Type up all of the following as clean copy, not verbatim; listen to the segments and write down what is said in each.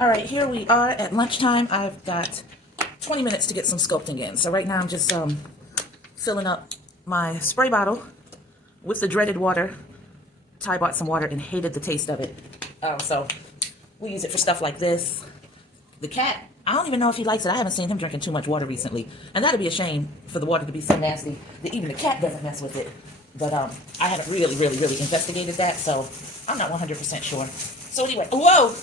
All right, here we are at lunchtime. I've got 20 minutes to get some sculpting in. So right now I'm just filling up my spray bottle with the dreaded water. Ty bought some water and hated the taste of it. So we use it for stuff like this. The cat, I don't even know if he likes it. I haven't seen him drinking too much water recently. And that'd be a shame for the water to be so nasty that even the cat doesn't mess with it. But I haven't really investigated that, so I'm not 100% sure. So anyway, whoa!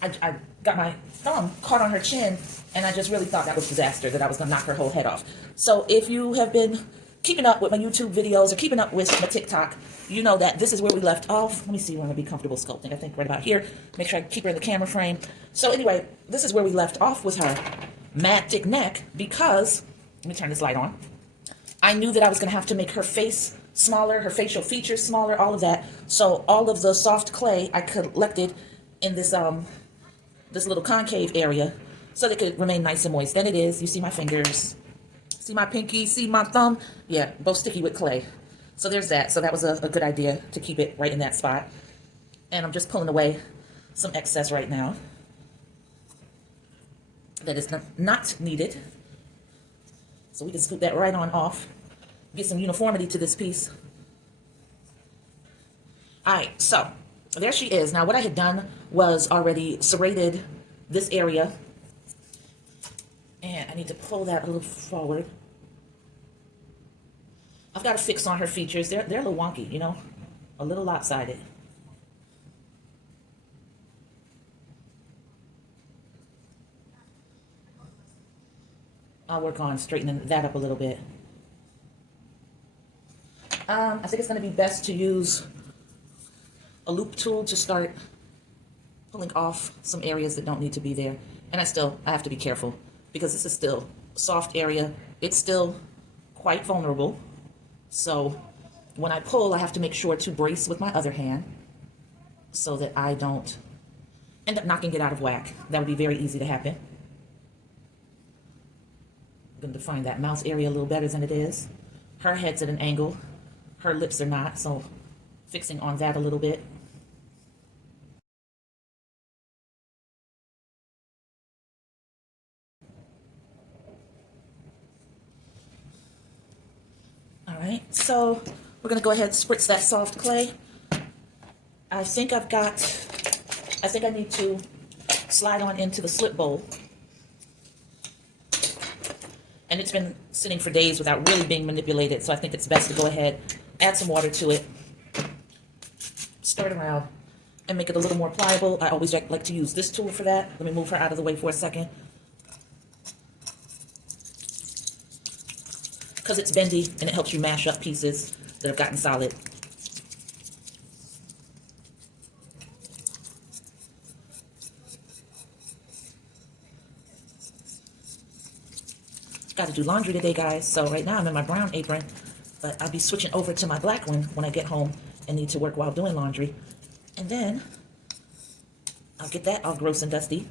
I got my thumb caught on her chin, and I just really thought that was disaster, that I was going to knock her whole head off. So if you have been keeping up with my YouTube videos or keeping up with my TikTok, you know that this is where we left off. Let me see where I'm going to be comfortable sculpting. I think right about here. Make sure I keep her in the camera frame. So anyway, this is where we left off with her mad thick neck because, let me turn this light on. I knew that I was going to have to make her face smaller, her facial features smaller, all of that. So all of the soft clay I collected in this this little concave area so they could remain nice and moist. And it is. You see my fingers, see my pinky, see my thumb. Yeah, both sticky with clay. So there's that. So that was a good idea to keep it right in that spot. And I'm just pulling away some excess right now that is not needed. So we can scoop that right on off. Get some uniformity to this piece. All right, so there she is. Now what I had done was already serrated this area. And I need to pull that a little forward. I've got to fix on her features. They're a little wonky, you know, a little lopsided. I'll work on straightening that up a little bit. I think it's going to be best to use a loop tool to start pulling off some areas that don't need to be there. And I have to be careful because this is still a soft area. It's still quite vulnerable. So when I pull, I have to make sure to brace with my other hand so that I don't end up knocking it out of whack. That would be very easy to happen. I'm going to define that mouth area a little better than it is. Her head's at an angle. Her lips are not, so fixing on that a little bit. All right, so we're gonna go ahead and spritz that soft clay. I think I need to slide on into the slip bowl. And it's been sitting for days without really being manipulated, so I think it's best to go ahead, add some water to it, stir it around, and make it a little more pliable. I always like to use this tool for that. Let me move her out of the way for a second. Because it's bendy and it helps you mash up pieces that have gotten solid. Got to do laundry today, guys. So right now I'm in my brown apron, but I'll be switching over to my black one when I get home and need to work while doing laundry. And then I'll get that all gross and dusty.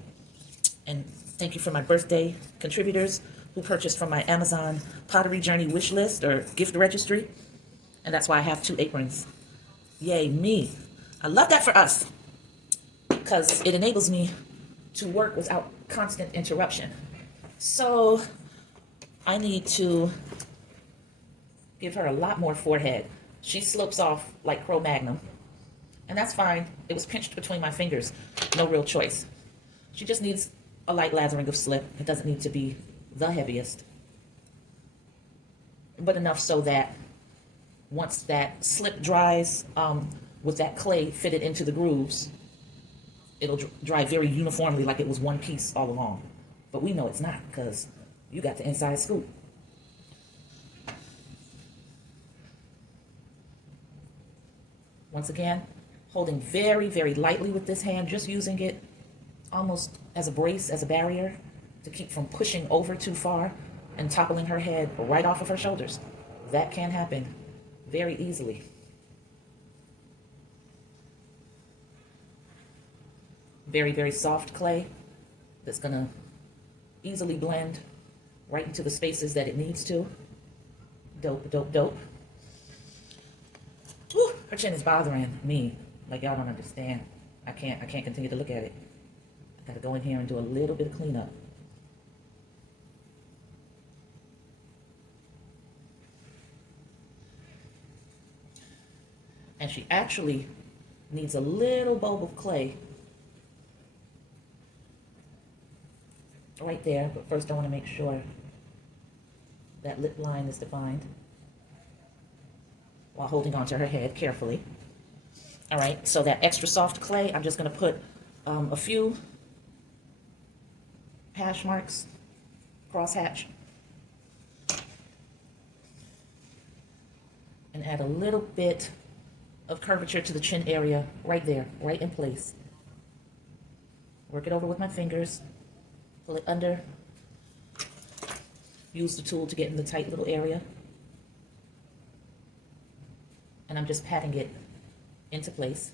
And thank you for my birthday contributors who purchased from my Amazon Pottery Journey wish list or gift registry. And that's why I have 2 aprons. Yay, me. I love that for us because it enables me to work without constant interruption. So I need to give her a lot more forehead. She slopes off like Cro-Magnon. And that's fine. It was pinched between my fingers. No real choice. She just needs a light lathering of slip. It doesn't need to be the heaviest. But enough so that once that slip dries with that clay fitted into the grooves, it'll dry very uniformly like it was one piece all along. But we know it's not because you got the inside scoop. Once again, holding very lightly with this hand, just using it almost as a brace, as a barrier to keep from pushing over too far and toppling her head right off of her shoulders. That can happen very easily. Very soft clay that's gonna easily blend right into the spaces that it needs to. Dope. Whew, her chin is bothering me like y'all don't understand. I can't continue to look at it. Gotta go in here and do a little bit of cleanup. And she actually needs a little bulb of clay right there, but first I want to make sure that lip line is defined while holding onto her head carefully. All right, so that extra soft clay, I'm just going to put a few hash marks, cross hatch, and add a little bit of curvature to the chin area right there, right in place. Work it over with my fingers, pull it under, use the tool to get in the tight little area, and I'm just patting it into place.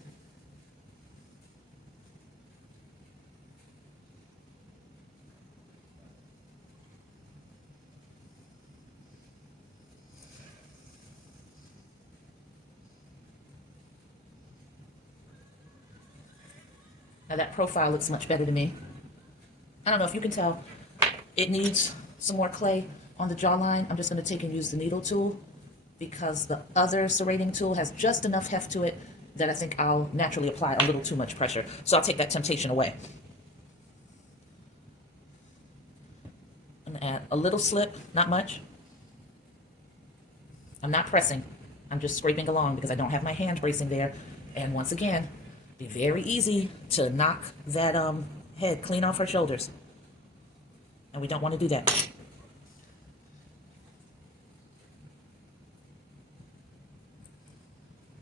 Now that profile looks much better to me. I don't know if you can tell, it needs some more clay on the jawline. I'm just going to take and use the needle tool because the other serrating tool has just enough heft to it that I think I'll naturally apply a little too much pressure. So I'll take that temptation away. I'm going to add a little slip, not much. I'm not pressing. I'm just scraping along because I don't have my hand bracing there. And once again, be very easy to knock that head clean off her shoulders. And we don't want to do that.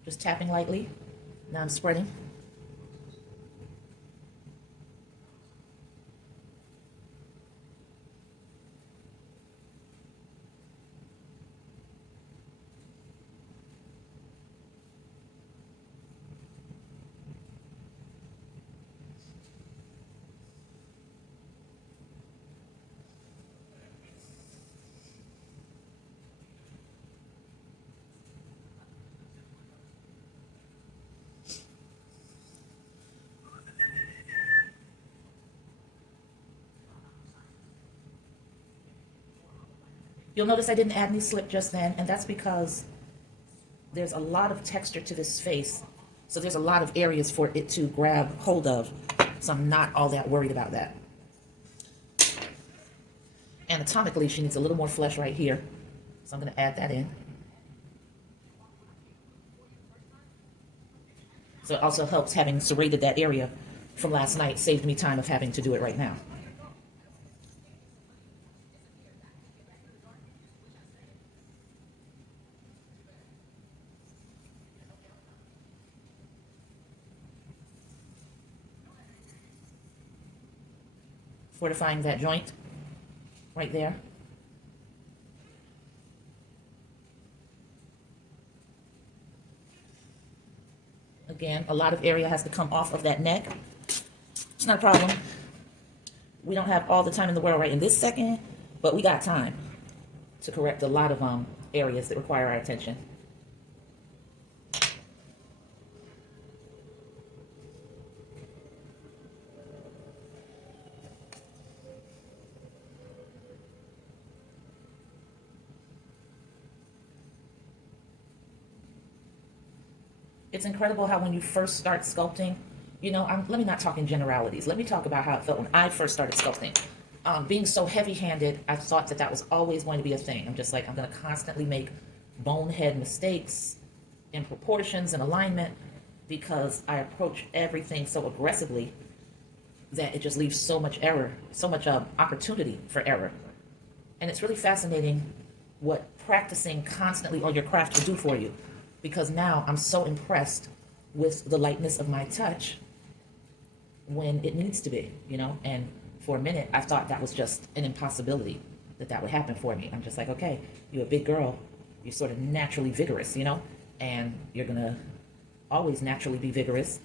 Just tapping lightly. Now I'm spreading. You'll notice I didn't add any slip just then, and that's because there's a lot of texture to this face. So there's a lot of areas for it to grab hold of. So I'm not all that worried about that. Anatomically, she needs a little more flesh right here. So I'm going to add that in. So it also helps having serrated that area from last night, saved me time of having to do it right now. Fortifying that joint right there. Again, a lot of area has to come off of that neck. It's not a problem. We don't have all the time in the world right in this second, but we got time to correct a lot of areas that require our attention. It's incredible how when you first start sculpting, you know, let me not talk in generalities. Let me talk about how it felt when I first started sculpting. Being so heavy-handed, I thought that that was always going to be a thing. I'm just like, I'm going to constantly make bonehead mistakes in proportions and alignment because I approach everything so aggressively that it just leaves so much error, so much opportunity for error. And it's really fascinating what practicing constantly on your craft will do for you, because now I'm so impressed with the lightness of my touch when it needs to be, you know. And for a minute, I thought that was just an impossibility, that that would happen for me. I'm just like, okay, you're a big girl, you're sort of naturally vigorous, you know, and you're gonna always naturally be vigorous.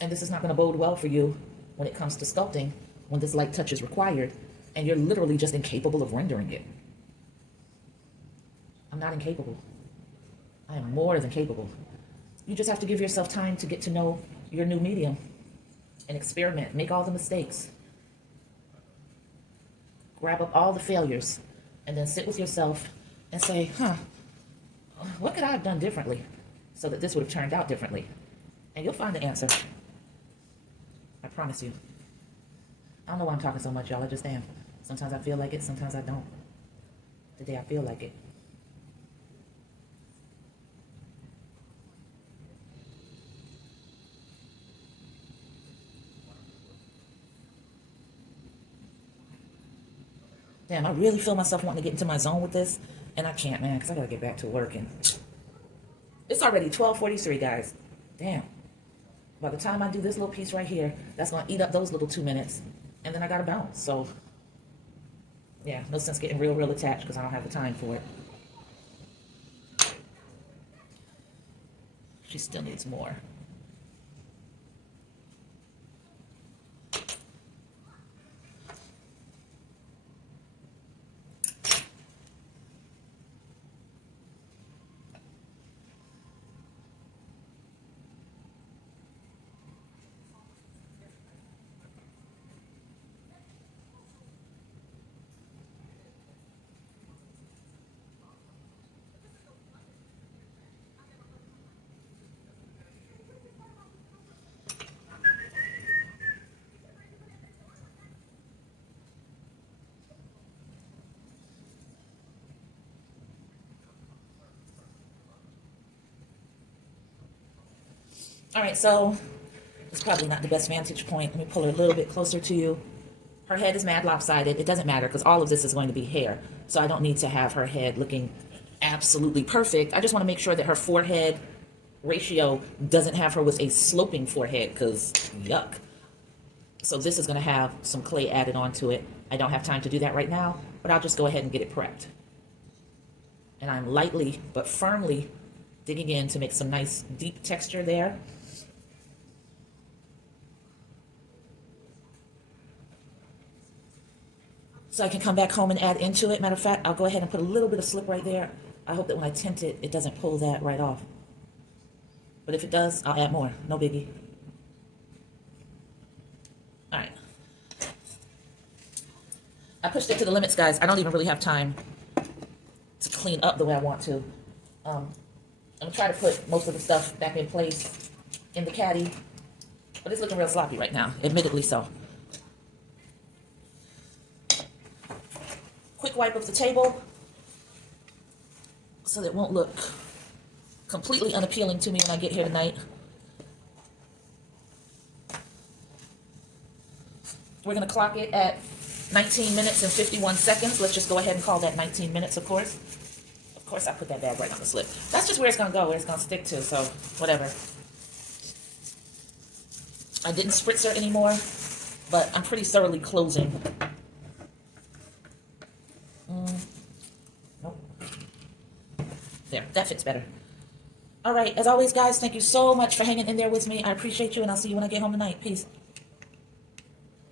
And this is not gonna bode well for you when it comes to sculpting, when this light touch is required, and you're literally just incapable of rendering it. I'm not incapable. I am more than capable. You just have to give yourself time to get to know your new medium and experiment, make all the mistakes, grab up all the failures and then sit with yourself and say, what could I have done differently so that this would have turned out differently? And you'll find the answer. I promise you. I don't know why I'm talking so much, y'all. I just am. Sometimes I feel like it, sometimes I don't. Today I feel like it. Damn, I really feel myself wanting to get into my zone with this, and I can't, man, because I gotta get back to work, and it's already 12:43, guys. Damn. By the time I do this little piece right here, that's gonna eat up those little 2 minutes, and then I gotta bounce. So, yeah, no sense getting real attached because I don't have the time for it. She still needs more. All right, so it's probably not the best vantage point. Let me pull her a little bit closer to you. Her head is mad lopsided. It doesn't matter because all of this is going to be hair. So I don't need to have her head looking absolutely perfect. I just want to make sure that her forehead ratio doesn't have her with a sloping forehead because yuck. So this is going to have some clay added onto it. I don't have time to do that right now, but I'll just go ahead and get it prepped. And I'm lightly but firmly digging in to make some nice deep texture there. So I can come back home and add into it. Matter of fact, I'll go ahead and put a little bit of slip right there. I hope that when I tint it, it doesn't pull that right off. But if it does, I'll add more. No biggie. All right. I pushed it to the limits, guys. I don't even really have time to clean up the way I want to. I'm gonna try to put most of the stuff back in place in the caddy, but it's looking real sloppy right now, admittedly so. Quick wipe of the table so that it won't look completely unappealing to me when I get here tonight. We're gonna clock it at 19 minutes and 51 seconds. Let's just go ahead and call that 19 minutes, of course. Of course, I put that bag right on the slip. That's just where it's gonna go, where it's gonna stick to, so whatever. I didn't spritz her anymore, but I'm pretty thoroughly closing. Nope. There, that fits better. All right, as always, guys, thank you so much for hanging in there with me. I appreciate you, and I'll see you when I get home tonight. Peace.